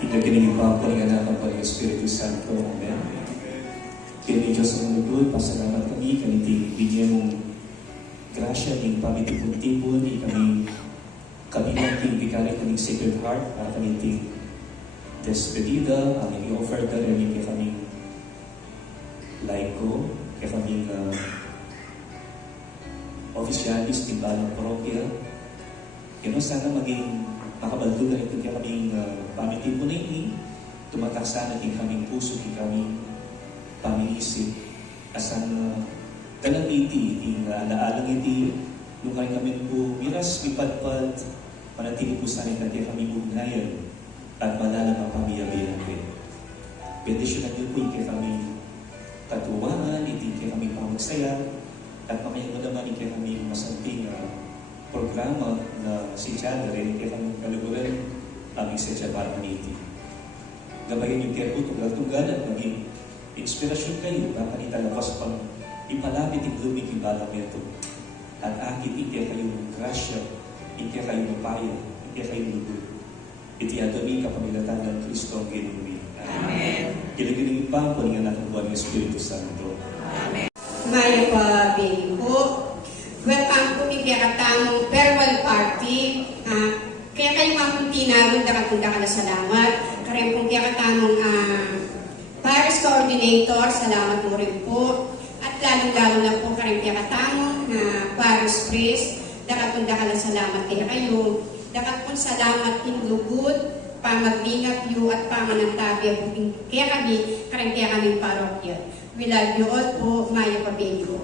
Kinagiling pa po ng anak po ng Espiritu Santo. Amen. Kini Diyos ang nagul, pasalamat kami, kaniting bigyan mong grasya, ng pamitipon-tipon, kami nating bigay kaming Sacred Heart, para kaniting despedida, ang i-offer ka rin kaya kaming laiko, kaya kaming officialis, timbalang parokya. Kaya sana maging makabaldo na ito kaya kaming pamitipon na ini, tumataksa natin kaming puso, kaya kaming pamilisip, asan kanang iti, alaalang iti, nung kami po, miras, mipadpad, manatili po sa akin kaya kami ugnayan, at malalang ang pamiyabihan ko. Bendisyon natin po, kaya kami katuwaan, iti kaya kami pamagsaya, at makayang mo naman, kaya kami masanting programa na si Chandre, kaya kami kaluguran, aming sedya para maniti. Gabayan yung kaya po, tugal-tugal at maging inspirasyon kayo, baka nitalakas pang ipalapit yung lumig yung balamento. At akit, ikya kayong grasya, ikya kayong mapaya, ikya kayong lubog. Iti adami kapamilatan ng Kristo ang ginumi. Amen. Kinagiling pa po ng anak ng buwan ng Espiritu Santo. Amen. Maya pa, baby po. Welcome po ni kaya katamong farewell party. Kaya kayo mga puntinarong dakatunda ka na salamat. Kaya po kaya katamong Paris Coordinator, salamat mo rin po. At lalong-lalo na po kaya katamong Paris Priest, dakatunda ka na salamat kaya kayo. Dakat po salamat inlugod, pamagbingap yu at pamanantabi po kaya kami parokya. We love you all po, Maya Pabelio.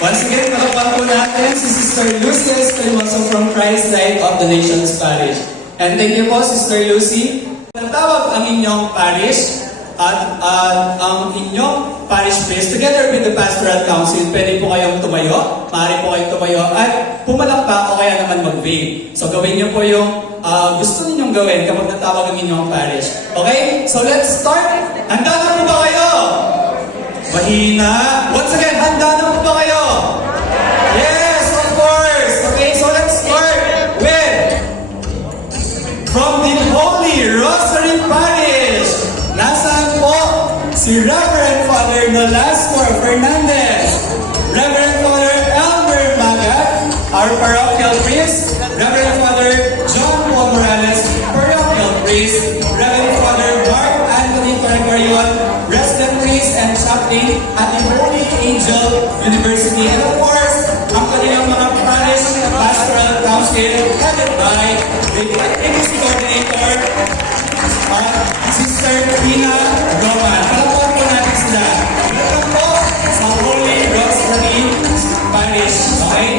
Once again, palakpan po natin si Sister Lucy Calimoso from Christ Light of the Nations Parish. And thank you po, Sister Lucy. Natawag ang inyong parish at ang inyong parish priest together with the Pastoral Council. Pwede po kayong tumayo, maaari po kayong tumayo at pumalakpak o kaya naman mag-wave. So gawin niyo po yung gusto ninyong gawin kapag natawag ang inyong parish. Okay? So let's start. Handa na po ba kayo? Mahina. Once again, handa na po ba kayo? Yes, of course. Okay, so let's start with from the Holy Rosary Parish. Nasaan po si Reverend Father Nolasco Fernandez, Reverend Father Elmer Magat, our parochial priest, Reverend Father John Paul Morales, parochial priest, Reverend Father Mark Anthony Corregorion, resident priest and chaplain at the Holy Angel University, and of course, ang kanilang mga parish pastoral council headed by the APC coordinator, Sister Tina Roman. Palakpan po natin sila. Welcome po sa Holy Rosary Parish. Okay?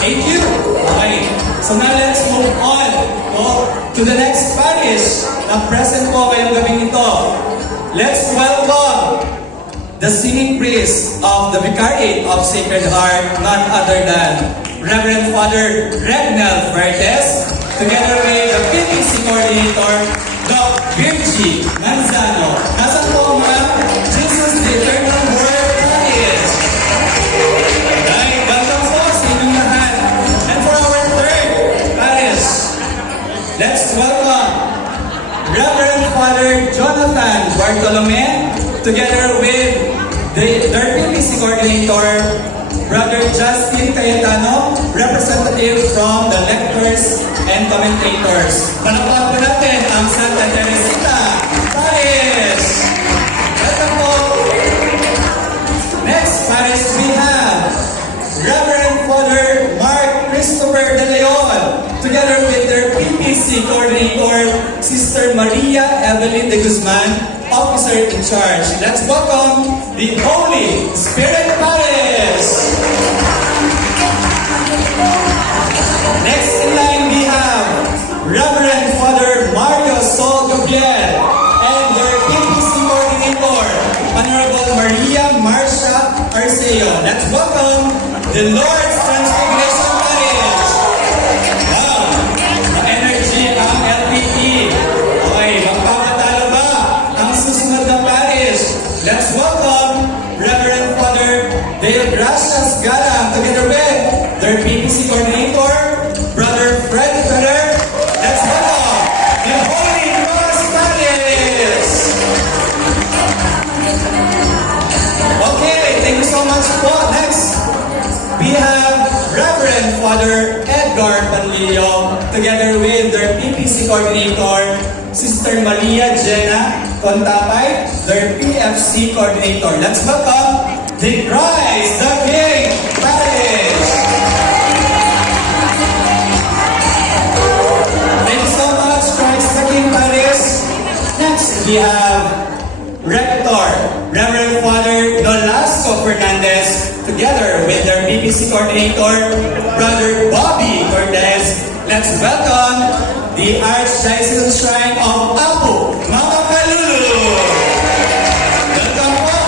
Thank you. Okay. So now let's move on to the next parish na present po ngayong gabing ito. Let's welcome the singing priest of the Vicariate of Sacred Heart, none other than Reverend Father Regnal Vertes, together with the PPC coordinator, Doc Virgie Manzano. Nasaan po mga Jesus the Eternal Word Parish? Right, welcome po sa inyong lahat. And for our third parish, let's welcome Reverend Father Jonathan Bartolome, together with their PPC coordinator, Brother Justin Cayetano, representative from the lectors and commentators. Palakpakan po natin ang Santa Teresita Parish. Welcome po. Next parish we have Reverend Father Mark Christopher De Leon, together with their PPC coordinator, Sister Maria Evelyn De Guzman, officer in charge. Let's welcome the Holy Spirit Parish. Next in line we have Reverend Father Mario Sol Gabriel and their PPC coordinator, Honorable Maria Marcia Arceo. Let's welcome the Lord's Transfiguration Parish. Wow! Ma-energy ang LPT. Okay, magpapatalo ba ang susunod na parish? Let's welcome Reverend Father Dale Gracias Galang, together with their PPC coordinator, Brother Fred Ferrer. Let's welcome the Holy Cross Sister Maria Jenna Contapay, their PFC coordinator. Let's welcome the Christ the King Parish. Thank you so much, Christ the King Parish. Next, we have Rector, Reverend Father Nolasco Fernandez, together with their PPC coordinator, Brother Bobby Cortez. Let's welcome the Archdiocesan Shrine of Apo, Mama Kalulu. Welcome po.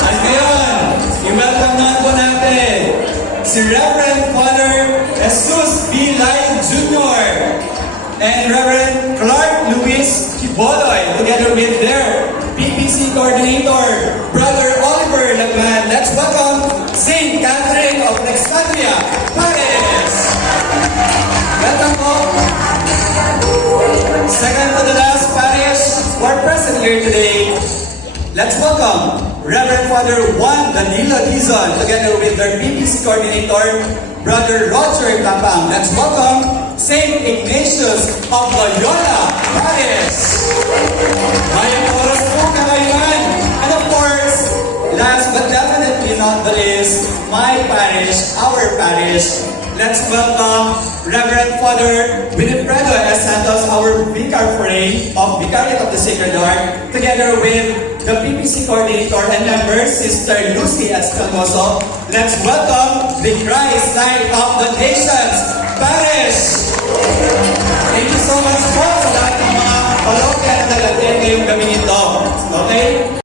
At ngayon, i-welcome na po natin si Reverend Father Jesus B. Lai Jr. and Reverend Clark Luis Kiboloy, together with their PPC coordinator, Brother Oliver Lagman. Let's welcome Saint Catherine of Alexandria, Paris. Welcome po. Second to the last parish who are present here today. Let's welcome Reverend Father Juan Danilo Dizon, together with their PPC coordinator, Brother Roger Tapang. Let's welcome Saint Ignatius of Loyola, Paris. Mayang oras po kakayuan. And of course, last but definitely not the least, my parish, our parish. Let's welcome Reverend Father Winifredo S. Santos, our Vicar of Vicariate of the Sacred Heart, together with the PPC coordinator and member, Sister Lucy Escalmoso. Let's welcome the Christ Light of the Nations Parish. Thank you so much po sa lahat ng mga parokya na nag-attend ngayong gabi nito. Okay?